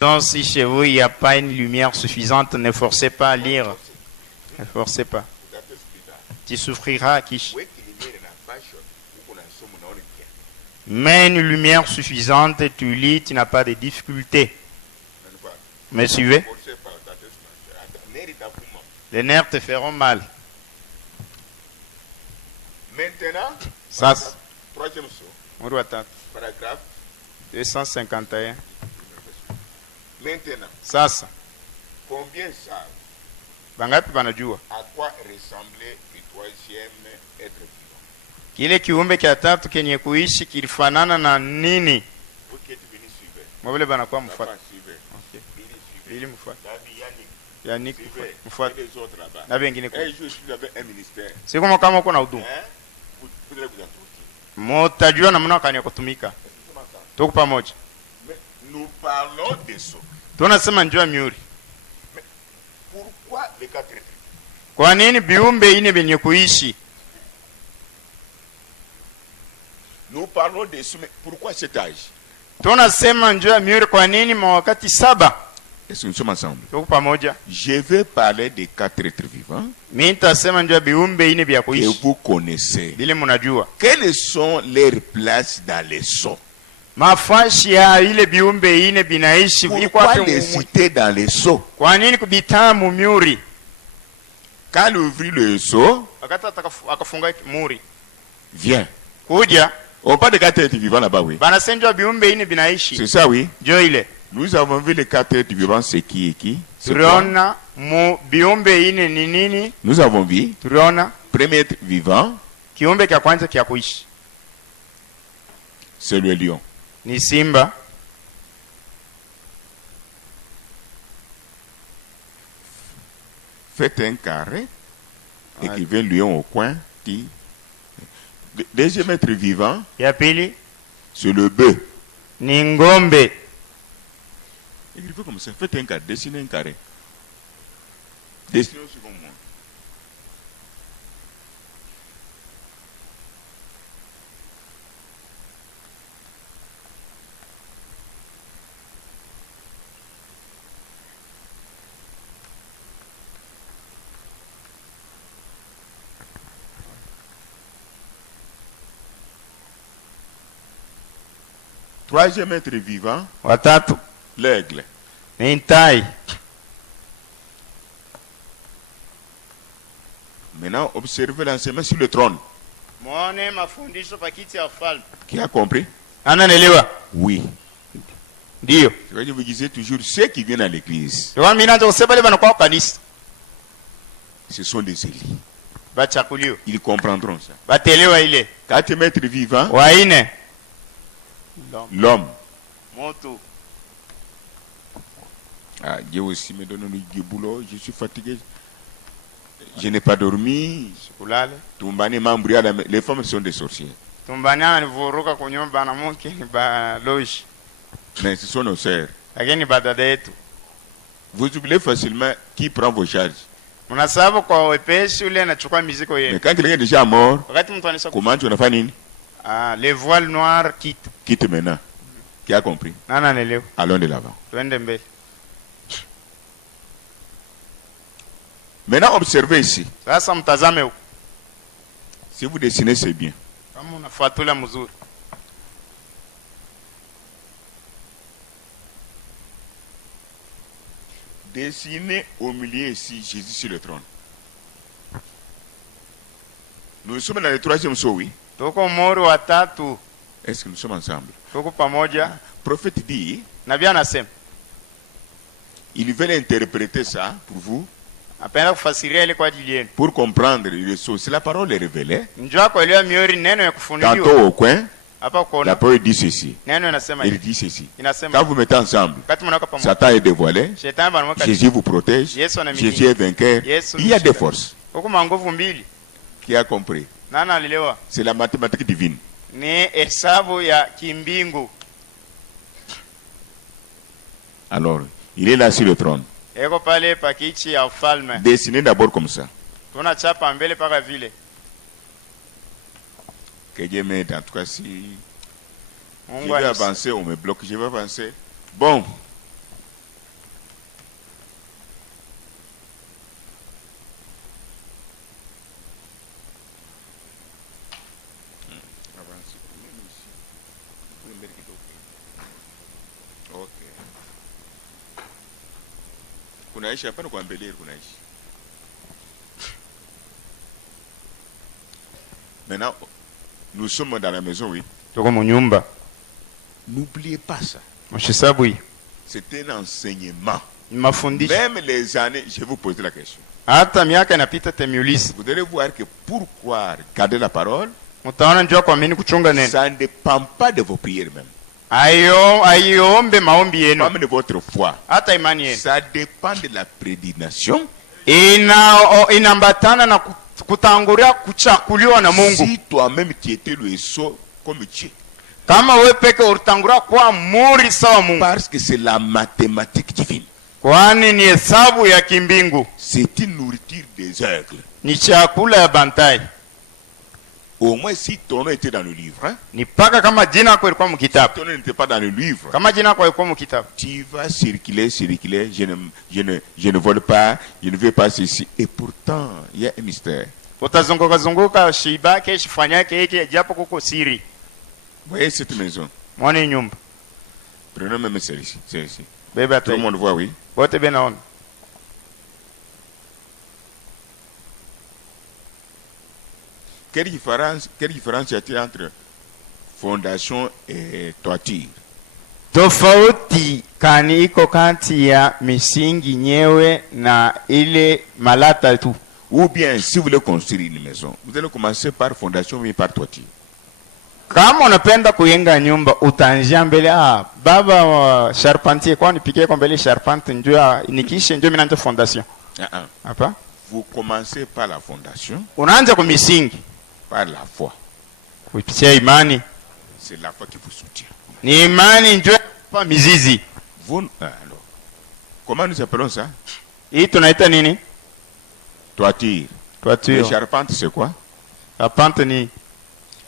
Donc, si chez vous, il n'y a pas une lumière suffisante, ne forcez pas à lire. Ne forcez pas. Tu souffriras, Kish. Mais une lumière suffisante, tu lis, tu n'as pas de difficulté. Me suivez? Les nerfs te feront mal. Maintenant, Ça, troisième saut, on doit attendre. paragraphe. 251. Maintenant, Ça. combien savent Bangapi banajua? à quoi ressemblait le troisième être vivant? Kile kiumbe cha tatu kenye kuishi kilifanana na nini? Vous qui êtes venus suivre. Mwabile banakuwa mfuata. Papa suivait. Okay. Billy suivait. Ili mfuata. David, Yannick Yannick suivait. mfuata. Et les autres là-bas. Na wengine kwa. Un jour, si vous avez un ministère, Si kama uko na huduma. vous devez vous en sortir. Mutajua namna gani ya kutumika. Tuko pamoja. Mais nous parlons de ça. Tunasema njoo miuri. Pourquoi les quatre êtres? Kwa nini viumbe ine vyenye kuishi? Nous parlons de ça, mais pourquoi cet âge? Tunasema njoo miuri kwa nini mawakati 7? Est-ce que nous sommes ensemble? Tuko pamoja. Je vais parler des quatre êtres vivants Mimi nitasema njoo viumbe ine vya que kuishi. vous connaissez. Bile mnajua. Quelles sont leurs places dans les sons? Mafashi ya ile viumbe ine binaishi iko Pourquoi wapi? les citer dans les sons? Kwa nini kubitamu miuri? Quand il ouvrit le seau, Wakati akafunga muri. viens. Kuja On parle de quatre êtres vivants là-bas, oui. banasenjwa viumbe ine binaishi. C'est ça, oui. Jo ile. Nous avons vu les quatre êtres vivants, c'est qui et qui? C'est quoi? Turiona mu viumbe ine ni nini? Nous avons vu, Turiona premier être vivant, kiumbe cha kwanza kia kuishi c'est le lion. ni simba. Faites un carré, écrivez lion au coin, dit. Deuxième être vivant, Ya pili c'est le bœuf. ni ngombe. Écrivez comme ça, faites un carré, dessinez un carré. Dessinez aussi comme moi. Troisième être vivant, Watatu l'aigle. ni ntai. Maintenant, observez l'enseignement sur le trône. Muone mafundisho pa kiti ya ufalme. Qui a compris? Ananielewa? Oui. Ndio. C'est vrai que je vous disais toujours, ceux qui viennent à l'église, Ndio mimi naanza kusema ile banakuwa kanisa. ce sont des élites. Bachakulio. Ils comprendront ça. Batelewa ile. Quatrième être vivant, Waine. l'homme. Moto. Ah, Dieu aussi me donne du boulot, je suis fatigué. Je n'ai pas dormi. Kulale. Tumbani Mambria, les femmes sont des sorciers. Tumbanyana nivuruka kunyumba na mke ni ba loji. Mais ce sont nos sœurs. Lakini badada yetu. Vous oubliez facilement qui prend vos charges. Mnasababu kwa wepesi ule anachukua mizigo Mais yenu. quand quelqu'un est déjà mort, Wakati mtu anisa comment tu n'as pas nini? les voiles noirs quitte. Quitte maintenant. Qui a compris? Nana nelewa. Allons de l'avant. Twende mbele. Maintenant, observez ici. Sasa mtazame huko. Si vous dessinez, c'est bien. Kama unafuatula mzuri. Dessinez au milieu ici Jésus sur le trône. Nous sommes dans le troisième saut, oui. Tuko muri wa tatu. Est-ce que nous sommes ensemble? Tuko pamoja. Le prophète dit, Nabii anasema il veut interpréter ça pour vous, apenda kufasiria ile kwa ajili yenu. pour comprendre le saut. C'est la parole est révélée. Njoo kuelewa miori neno ya Tantôt kufunuliwa. au coin, Hapa la kuona parole dit ceci. neno inasema Il hivi. dit ceci. Inasema Quand vous mettez ensemble, wakati mnaweka pamoja. Satan est dévoilé, Shetani banamweka Jésus vous protège, Yesu ana Jésus est vainqueur. Yesu Il y a des mshika. forces. Huko manguvu mbili. Qui a compris? Nana alielewa? C'est la mathématique divine. Ni hesabu ya kimbingu. Alors, il est là sur le trône. Eko pale pa kiti ya ufalme. Dessinez d'abord comme ça. Tunachapa mbele paka vile. Que Dieu m'aide. En tout cas, si je Mungu vais anisi. avancer, on me bloque. Je vais avancer. Bon. kunaishi hapana kwa Mbeliri kunaishi. Maintenant, nous sommes dans la maison, oui. Tuko mu nyumba. N'oubliez pas ça. Mshisabu hii. C'est un enseignement. Ni mafundisho. Même les années, je vais vous poser la question. Hata miaka inapita temiulizi. Vous allez voir que pourquoi garder la parole, Mtaona njoo kuamini kuchunga neno. ça ne dépend pas de vos prières même. Aiombe maombi yenu. Pas même de votre foi. Hata imani yenu. Ça dépend de la prédication. Inambatana na kutangulia kuchakuliwa na Mungu. Si toi-même tu étais le sceau comme Dieu. Kama wewe peke ulitangulia kuwa muri sawa Mungu. Parce que c'est la mathématique divine. Kwani ni hesabu ya kimbingu. C'est une nourriture des aigles. Ni chakula ya bantai. Au moins si ton nom était dans le livre, hein? Ni paka kama jina lako ilikuwa Si mkitabu. ton nom n'était pas dans le livre, Kama jina lako ilikuwa mkitabu. tu vas circuler, je ne vole pas, je ne veux pas ceci. Et pourtant, il y a un mystère. Utazunguka shiba kesho fanya keke japo kuko siri. Voyez cette maison. Mwone nyumba. Prenons même celle-ci. Celle-ci. Bebe Tout le ata. monde voit, oui. Wote benaona. Quelle différence y a-t-il entre fondation et toiture? Tofauti kani iko kati ya misingi nyewe na ile malata tu. Ou bien, si vous voulez construire une maison, vous allez commencer par fondation mais par toiture. Kama unapenda kujenga nyumba utaanzia mbele baba wa charpentier kwa nipikie kwa mbele charpente njoo nikishe njoo mimi naanza fondation. Hapa? Vous commencez par la fondation, Unaanza kwa misingi. par la foi. Kupitia imani. C'est la foi qui vous soutient. Ni imani njoo pa mizizi. Vous, alors, comment nous appelons ça? Hii tunaita nini? Toiture. Les Toiture. charpentes, c'est quoi? Charpente ni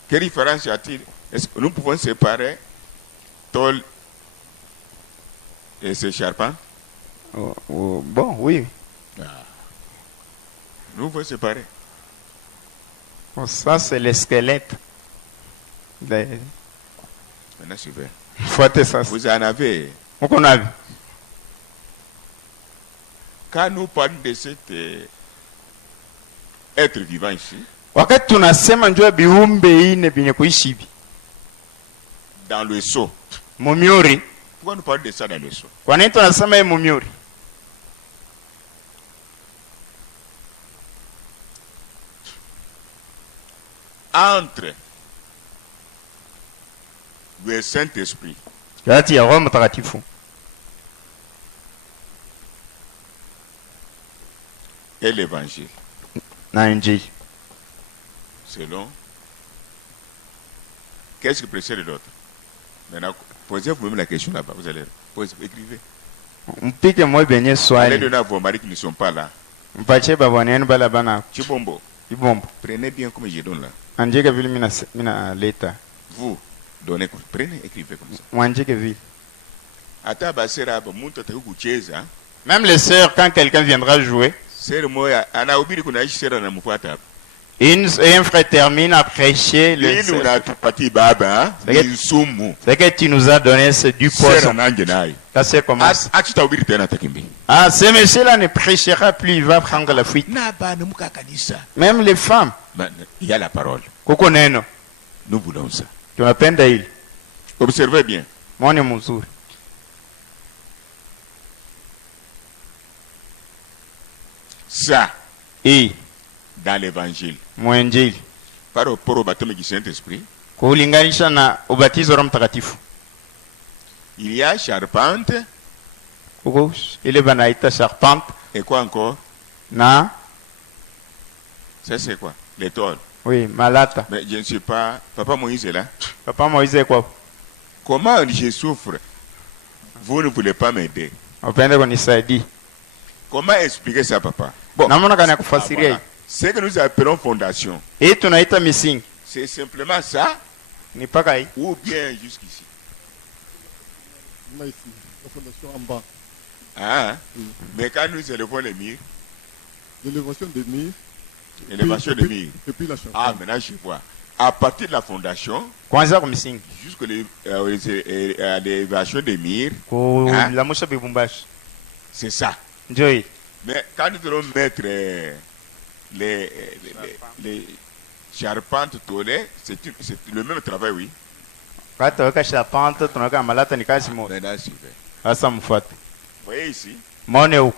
Quelle différence y a-t-il? Est-ce que nous pouvons séparer tôle et ces charpentes? bon, oui. Nous pouvons séparer. Bon, ça c'est le squelette. Maintenant, super. Fuate ça. Vous en avez. Uko navi. Quand nous parlons de cet être vivant ici, Wakati tunasema njoo biumbe ine binye kuishi hivi. dans le seau, Mumiuri. pourquoi nous parlons de ça dans le seau? Kwa nini tunasema hii mumiuri? Entre le Saint-Esprit Kati ya Roho Mtakatifu et l'Évangile, na Injili. selon qu'est-ce que précède l'autre? Maintenant, posez vous-même la question là-bas, vous allez poser, écrivez. Mpike mwe benye Allez swali. donner à vos maris qui ne sont pas là. Mpache babwana yenu bala bana Chibombo, ibombo. prenez bien comme je donne là. Anjike vile mina leta. Vous, donnez, prenez, écrivez comme ça. Mwanjike vile. Ata basera hapa mtu atakucheza. Même les sœurs, quand quelqu'un viendra jouer, Sera moya anahubiri kunaishi sera anamfuata hapa. un frère termine à prêcher le Ili unatupati baba ni sumu. ce que tu nous as donné, c'est du Sera poisson. nange naye. Ça c'est comment? Acha tahubiri tena atakimbi. Ah, ce monsieur-là ne prêchera plus, il va prendre la fuite. Na bana muka kanisa. Même les femmes, Il y a la parole. kuko neno, Nous voulons ça. tunapenda hili. Observez bien. Mwone mzuri. Ça, Hii, dans l'évangile, mwenjili. par rapport au baptême du Saint-Esprit, Kulinganisha na ubatizo wa Roho Mtakatifu. il y a charpente Kuko ile banaita charpente et quoi encore? na Ça c'est quoi? L'étoile. oui, malata. Mais je ne sais pas. Papa Moïse est là. Papa Moïse kwa Comment je souffre? Vous ne voulez pas m'aider. upende kunisaidie. Comment expliquer ça, papa? Bon, Namona kana kufasiria hii. ce que nous appelons fondation, Hii tunaita misingi. c'est simplement ça Ni paka hii. ou bien jusqu'ici? On a ici la fondation en bas. Ah, mais quand nous élevons les murs, L'élévation des murs. l'élévation des murs. Et puis la chanson. Ah, maintenant je vois. À partir de la fondation Kwanza kwa misingi. jusqu'à l'élévation des murs, Kulamusha bibumbashi. c'est ça. Njoi. Mais quand nous allons mettre les charpentes tolées, c'est le même travail, oui. Kata weka charpente tunaweka malata ni kazi moja. Maintenant, suivez. Sasa mfuate. Vous voyez ici, Muone huko.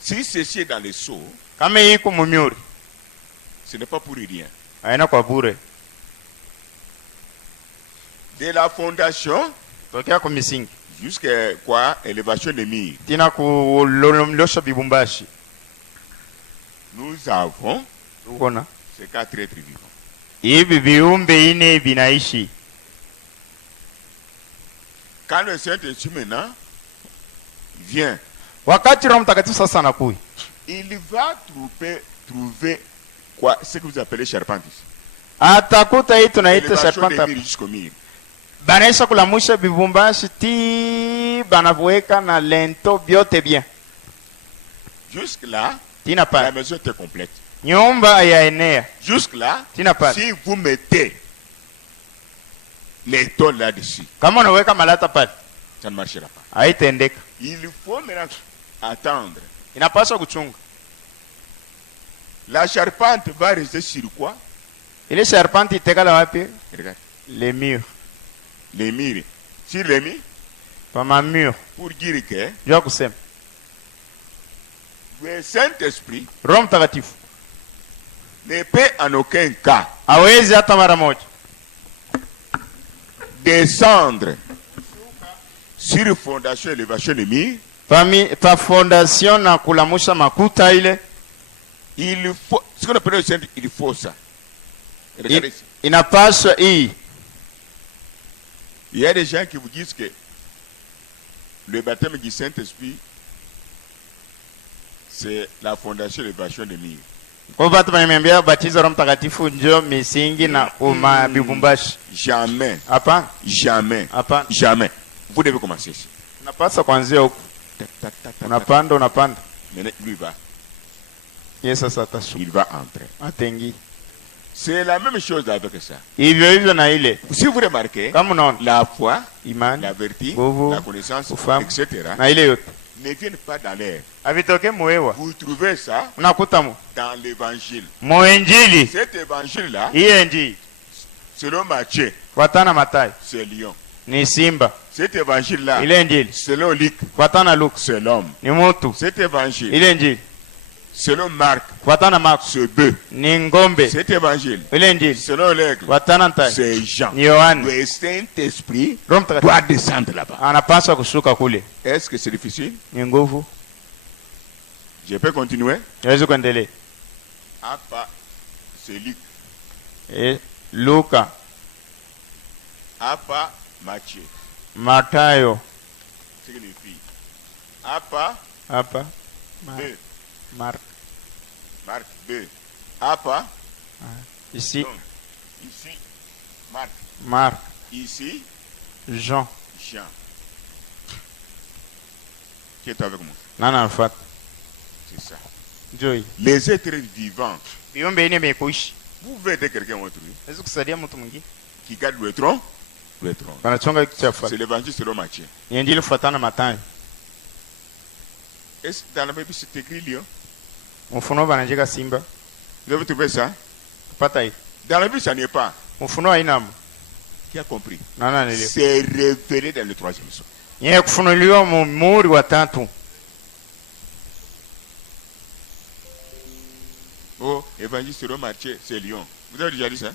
si ceci est dans les seaux, Kama hii iko mumyuri, ce n'est pas pour rien. haina kwa bure. De la fondation Tokea kwa misingi. jusqu'à quoi élévation des murs, Tina kulolosha bibumbashi. nous avons Unaona? ces quatre êtres vivants. Hivi viumbe ine vinaishi. Quand le Saint-Esprit maintenant vient, Wakati Roho Mtakatifu sasa anakuja, il va trouver quoi, ce que vous appelez charpente ici. atakuta hii tunaita Élévation des serpent. murs jusqu'au mur. Banaisha kulamusha bibumbashi ti banaweka na lento vyote bien. Jusque là, Tina la pale. maison était complète. Nyumba ya enea. Jusque là, Tina pale. si vous mettez les tôles là-dessus, Kama unaweka malata pale, ça ne marchera pas. haitaendeka. Il faut maintenant attendre. Inapaswa kuchunga. La charpente va rester sur quoi? Ile serpent itekala wapi? Regarde, Les murs. les murs. Sur les murs, Pa ma mur. pour dire que Jua kusema. le Saint-Esprit Roho Mtakatifu ne peut en aucun cas hawezi hata mara moja descendre sur fondation élévation des murs. pa fondation na kulamusha makuta ile. Il faut, ce qu'on appelle le Saint, il faut ça. Regardez ici. Inapaswa hii. Il y a des gens qui vous disent que le baptême du Saint-Esprit, c'est la fondation élévation des murs. Kwa watu wananiambia batizo Roho Mtakatifu ndio misingi na uma bibumbashi. Jamais, Hapana. jamais, Hapana. jamais. Vous devez commencer ici. Unapaswa kuanzia huko. Unapanda. Maintenant, lui va. Yeye sasa atashuka. Il va entrer. Atengi. C'est la même chose avec ça. Hivyo hivyo na ile. Si vous remarquez, Kama unaona la foi, imani, la vertu, nguvu, la connaissance, ufahamu, etc. na ile yote ne viennent pas dans l'air. havitoke muhewa. Vous trouvez ça Unakuta mu dans l'évangile. Injili. Cet évangile-là, Hii Injili selon Matthieu, kufuatana Mathayo c'est lion. ni simba. Cet évangile-là, Ile Injili selon Luc, kufuatana Luka c'est l'homme. ni mutu. Cet évangile, Ile Injili selon Marc, kufuatana Marko c'est bœuf. ni ngombe. Cet évangile, Ile Injili selon l'aigle, kufuatana Ntai c'est Jean. ni Yohane. Le Saint-Esprit Roho Mtakatifu doit descendre là-bas. anapaswa kushuka kule. Est-ce que c'est difficile? Ni nguvu. Je peux continuer? Hawezi kuendelea. Apa, c'est Luc. Luka, Apa, Matthieu. Mathayo, C'est les filles. Apa, hapa bœuf. Mark. Marc, bœuf. Apa, Ici donc, ici, Marc. Mark, Ici, Jean. Jean. Qui est avec moi? Nani anafuata? C'est ça. Joy. Les êtres vivants. Viumbe ine vimekuishi. Vous pouvez aider quelqu'un autrui Hawezi kusaidia mtu mwingine. qui garde le tronc. Le tronc. Wanachonga kitu cha C'est fuata. l'évangile selon Matthieu. Ni Injili kufuatana Mathayo. Est-ce que dans la Bible c'est écrit lion? Ufunuo banajika simba. Vous avez trouvé ça? Kupata hii. Dans la Bible ça n'y est pas. Ufunuo haina mu. Qui a compris? Nani anaelewa? C'est révélé dans le troisième son. Yeye kufunuliwa muhuri wa tatu. Oh, évangile selon Matthieu, c'est lion. Vous avez déjà dit ça?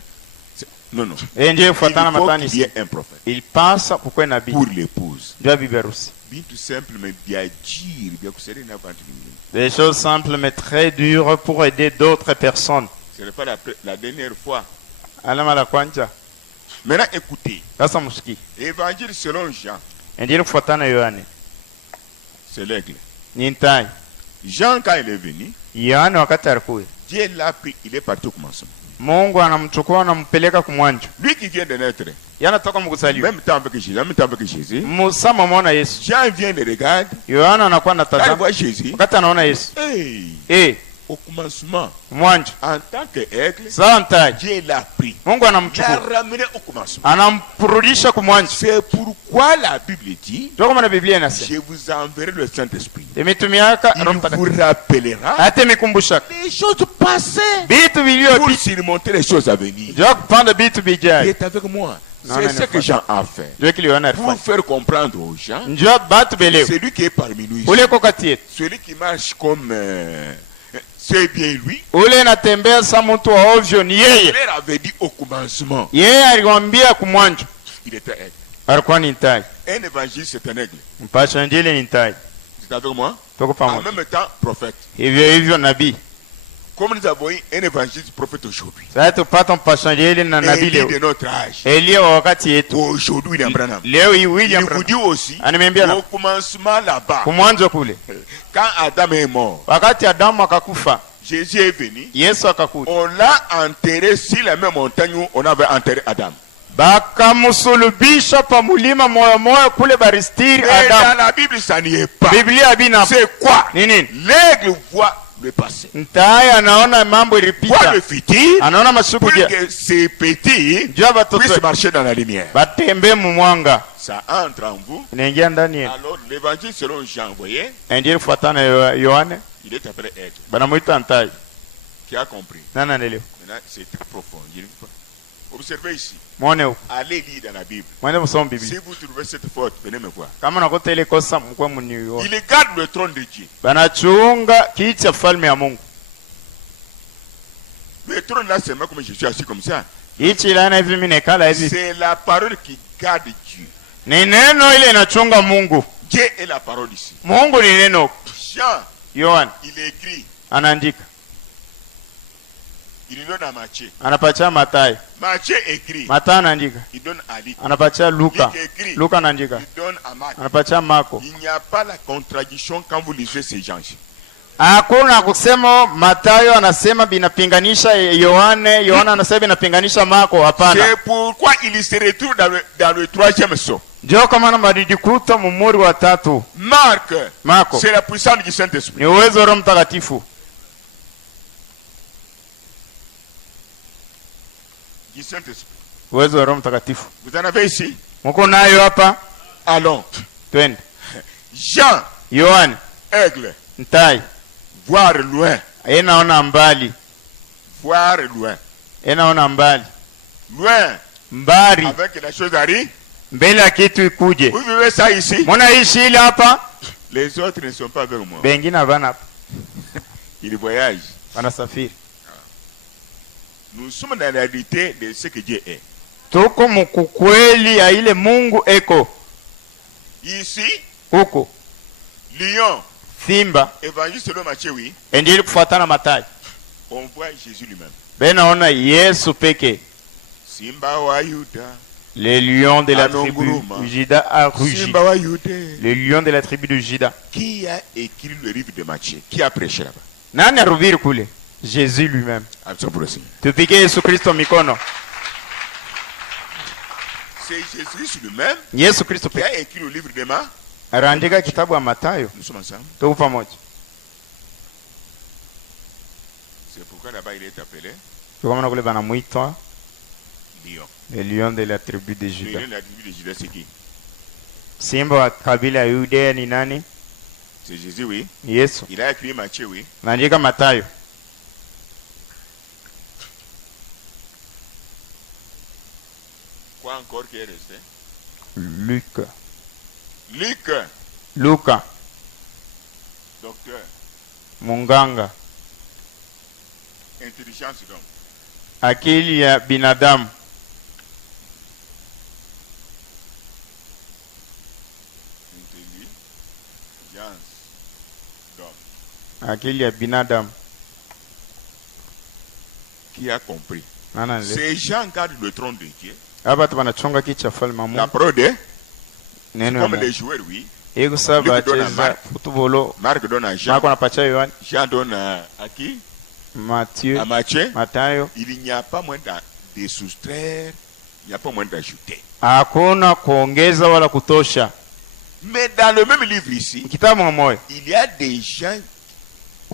Non, non. Injili Il kufuatana faut Mathayo. qu'il y ait un prophète Ilipasa kukuwe nabii. pour l'épouse. Ndio bibi harusi. Bien tout simple, mais bien dire, bien que c'est rien à voir. Des choses simples mais très dures pour aider d'autres personnes. Ce n'est pas la dernière fois. Alama la kwanza. Maintenant, écoutez. Sasa msiki. Évangile selon Jean, Injili kufuatana Yohane. c'est l'aigle. Ni Ntai. Jean, quand il est venu, Yohane wakati alikuja, Dieu l'a pris, il est parti au commencement. Mungu anamchukua anampeleka kumwanjo. Lui qui vient de naître, Yanatoka mkuzaliwa. même temps avec Jésus, en même temps avec Jésus, Musa mwaona Yesu. Jean vient, le regarde, Yohana anakuwa quand il anatazama voit Jésus, wakati anaona Yesu. hey, Eh, Au commencement, mwanzo en tant qu'aigle, sawa ntai, Dieu l'a pris. Mungu L'a anamchukua ramené au commencement. anamrudisha kumwanzo. C'est pourquoi la Bible dit, Ndio kama na Biblia inasema je vous enverrai le Saint-Esprit. imetumiaka Il Roho vous Mtakatifu rappellera hata imekumbusha les choses passées vitu pour vilivyopita, surmonter les choses à venir. ndio kupanda vitu Il vijayo. est avec moi. Non, C'est non, ce non, que Jean a fait. Ndio kile Yohana Pour alifanya, faire comprendre aux gens, ndio batu belewe celui qui est parmi nous ici, ule ko kati yetu, celui qui marche comme c'est bien lui. ule natembea sa mtu wa ovyo ni Il yeye. leur avait dit au commencement, Yeye aliwaambia kumwanzo il était aigle. alikuwa ni ntai, Un évangile, c'est un aigle. mpasha injili ni ntai, C'est avec moi. tuko En pamoja. même temps, prophète. Hivyo hivyo nabii. Comme nous avons eu un évangile prophète aujourd'hui. Sasa tupata mpasha injili na nabii Élie leo, de notre âge. Elia wa wakati yetu. Aujourd'hui, William Branham. Leo hii Il William vous Branham dit aussi, ananiambia au commencement là-bas, kumwanzo kule, quand Adam est mort, wakati Adamu akakufa, Jésus est venu. Yesu akakuja, On l'a enterré sur la même montagne où on avait enterré Adam. bakamusulubisha pa mulima moyo moyo kule baristiri Mais dans Adamu. la Bible, ça n'y est pas. Biblia bina C'est quoi? ni nini? L'aigle voit le passé. Ntai anaona mambo Voit ilipita, le futur. anaona masiku Pour ja que ses petits jua batoto puissent marcher dans la lumière. batembee mumwanga, Ça entre en vous. inaingia ndani yetu. Alors, l'évangile selon Jean, vous voyez, Injili kufuatana na Yohane il est appelé aigle. banamuita ntai. Qui a compris? Nani anaelewa? Maintenant, c'est très profond. Observez ici. Mwone huko, Allez lire dans la Bible. mwende kusoma Biblia. Si vous trouvez cette faute, venez me voir. Kama nakuta ile kosa mkwe muniona. Il garde le trône de Dieu. Banachunga kiti cha falme ya Mungu. Le trône là, c'est moi comme je suis assis comme ça. Hichi ilana hivi mimi nekala hivi. C'est la parole qui garde Dieu. Ni neno ile inachunga Mungu. Dieu est la parole ici. Mungu ni neno. Jean, Yohana il écrit. anaandika, Il donne à Matthieu. anapatia Mathayo. Matthieu écrit. Mathayo anaandika, Il donne à Luc. anapatia Luka. Luc écrit. Luka anaandika, Il donne à Marc. anapatia Marko. Il n'y a pas la contradiction quand vous lisez ces gens-ci. Hakuna kusema Mathayo anasema binapinganisha Yohane, Yohana anasema binapinganisha Marko. Hapana. C'est pourquoi il se retrouve dans le troisième saut. Ndio kama na madidikuta mumuri wa tatu. Marc, Marko c'est la puissance du Saint-Esprit. ni uwezo wa Roho Mtakatifu. Du Saint-Esprit. Uwezo wa Roho Mtakatifu. Vous en avez ici? Mko nayo hapa? Allons. Twende. Jean, Yohane aigle, ntai, voir loin. enaona mbali, Voir loin. enaona mbali, Loin. mbali, Avec la chose arrive. mbele ya kitu ikuje. Vous vivez ça ici? Mwana ishi ile hapa, Les autres ne sont pas avec moi. bengine havana hapa, Ils voyagent. wanasafiri. Nous sommes dans la réalité de ce que Dieu est. Tuko mukukweli ya ile Mungu eko Ici, huko. lion, Simba évangile selon Matthieu, oui, endili kufuatana Mathayo, on voit Jésus lui-même. benaona Yesu peke. Simba wa Yuda. Le lion de la Anonguruma. tribu de Juda a rugi. Simba wa Yuda. Le lion de la tribu de Juda. Qui a écrit le livre de Matthieu? Qui a prêché là-bas? Nani arubiri kule? Jésus lui-même. Absolument pour le Seigneur. Tupike Yesu Kristo mikono. C'est Jésus lui-même Yesu Kristo qui peke. a écrit le livre de Matthieu. Araandika kitabu ya Mathayo. Nous sommes ensemble. Tuko pamoja. C'est pourquoi là-bas il est appelé Tuko kama kule banamuitwa lion. le lion de la tribu de Le Juda. lion de la tribu de Juda, c'est qui? Simba wa kabila ya Yuda ni nani? C'est Jésus, oui. Yesu. Il a écrit Matthieu, oui. Naandika Mathayo. Quoi encore qui est resté? Luc. Luc, Luka. docteur, Munganga. intelligence donc. Akili ya binadamu. Intelligence donc. Akili ya binadamu. Qui a compris? Nana nile. Ces gens gardent le trône de Dieu. Hapa tubanachonga kiti cha falme La Mungu. prode, Neno comme ya les Mungu. joueurs, oui. Iko saba Luke donne à acheza Marc. futubolo. Marc donne à Jean. Marko anapatia Yohane, Jean donne à qui? Matthieu, À Matthieu. Mathayo. Il n'y a pas moins de soustraire, il n'y a pas moins d'ajouter. Hakuna kuongeza wala kutosha. Mais dans le même livre ici, Kitabu mmoja il y a des gens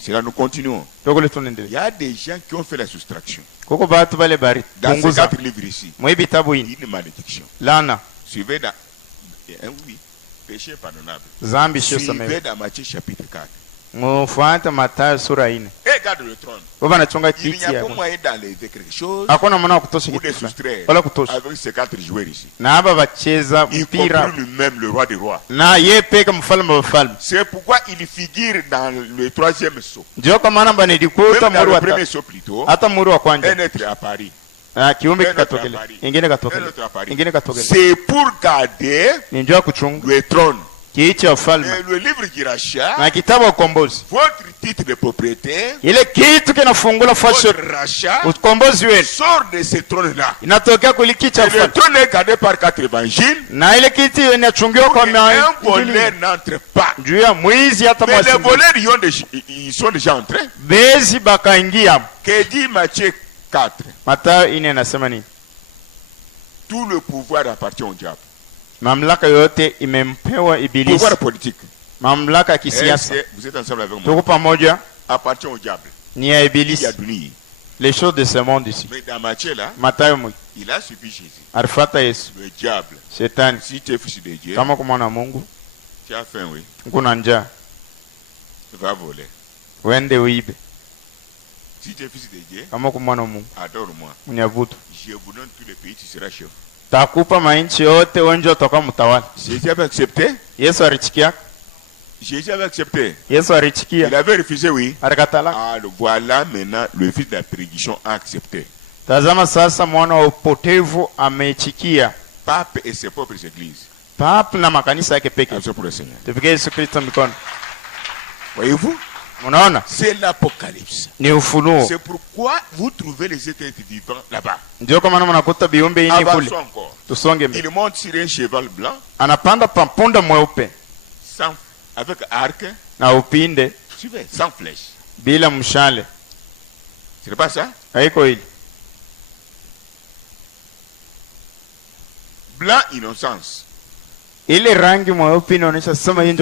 C'est là nous continuons. tokole Il tunaendelea. y a des gens qui ont fait la soustraction. Kuko batu bale bari Dans ces punguza 4 livres ici, mwe bitabu ini une malédiction. lana Suivez dans... oui, péché pardonnable. zambi sio samehe. Suivez dans Matthieu chapitre 4. Mufuate Mathayo sura 4. Et garde le trône. Baba anachunga Il n'y kiti a ya. pas moyen d'enlever quelque chose Hakuna mwana wa kutosha ou de kitu. soustraire Wala kutosha. avec ces 4 joueurs ici. Na aba bacheza Y mpira compris lui-même, le roi des rois. na ye peka mfalme wa wafalme. C'est pourquoi il figure dans le 3e saut. Ndio kwa maana Même banilikuta dans muri le wa premier saut plutôt, hata muri wa kwanja. un être à Paris. Kiumbe Un autre à kikatokele. Paris. Ingine Un katokele. autre à Paris. Ingine katokele. C'est pour garder Ni njoo kuchunga le trône. kiti ya ufalme. Et le livre d'Iracha, Na kitabu ya ukombozi. votre titre de propriété, Ile kitu kinafungula fasi votre rachat, ukombozi wenu. sort de ce trône-là. Inatokea kuli kiti ya Et le ufalme. trône est gardé par 4 évangiles. Na ile kiti inachungiwa kwa Un voleur maana n'entre pas. juu ya mwizi hata Mais les mwasi. voleurs, ils sont déjà entrés. Bezi bakaingia. Que dit Matthieu 4? Mathayo 4 anasema nini? Tout le pouvoir appartient au diable. Mamlaka yote imempewa ibilisi. Pouvoir politique. Mamlaka ya Et kisiasa. vous êtes ensemble avec moi. Tuko pamoja Appartient au diable. ni ya Il y ibilisi. a Douni. Les choses de ce monde ici. Mais dans Matthieu là, Mathayo mwi il a suivi Jésus. alifata Yesu. Le diable. Shetani Si tu es fils de Dieu, kama kwa mwana wa Mungu tu as faim, oui. kuna njaa, Va voler. wende uibe. Si tu es fils de Dieu, Kama kwa mwana wa Mungu adore-moi. uniavutu. Je vous donne tous les pays, tu seras chef. Takupa mainchi yote wenje utakuwa mtawala. Jésus avait accepté. Yesu alichikia. Jésus avait accepté. Yesu Il alichikia. avait refusé, oui. Alikatala. Ah, voilà maintenant le fils de la prédiction a accepté. Tazama sasa mwana wa upotevu amechikia. Pape et ses propres églises. Papa na makanisa yake peke. Action pour le Seigneur. Tupige Yesu Kristo mikono. Voyez-vous? Unaona? C'est l'Apocalypse. Ni ufunuo. C'est pourquoi vous trouvez les êtres vivants là-bas. Ndio kwa maana mnakuta viumbe ini kule. Avançons encore. Tusonge mbele. Il monte sur un cheval blanc, Anapanda pampunda mweupe sans, avec arc, na upinde suivez, sans flèche. bila mshale. Ce n'est pas ça? Haiko hili. Blanc innocence. Ile rangi mweupe inaonyesha sema hii ndio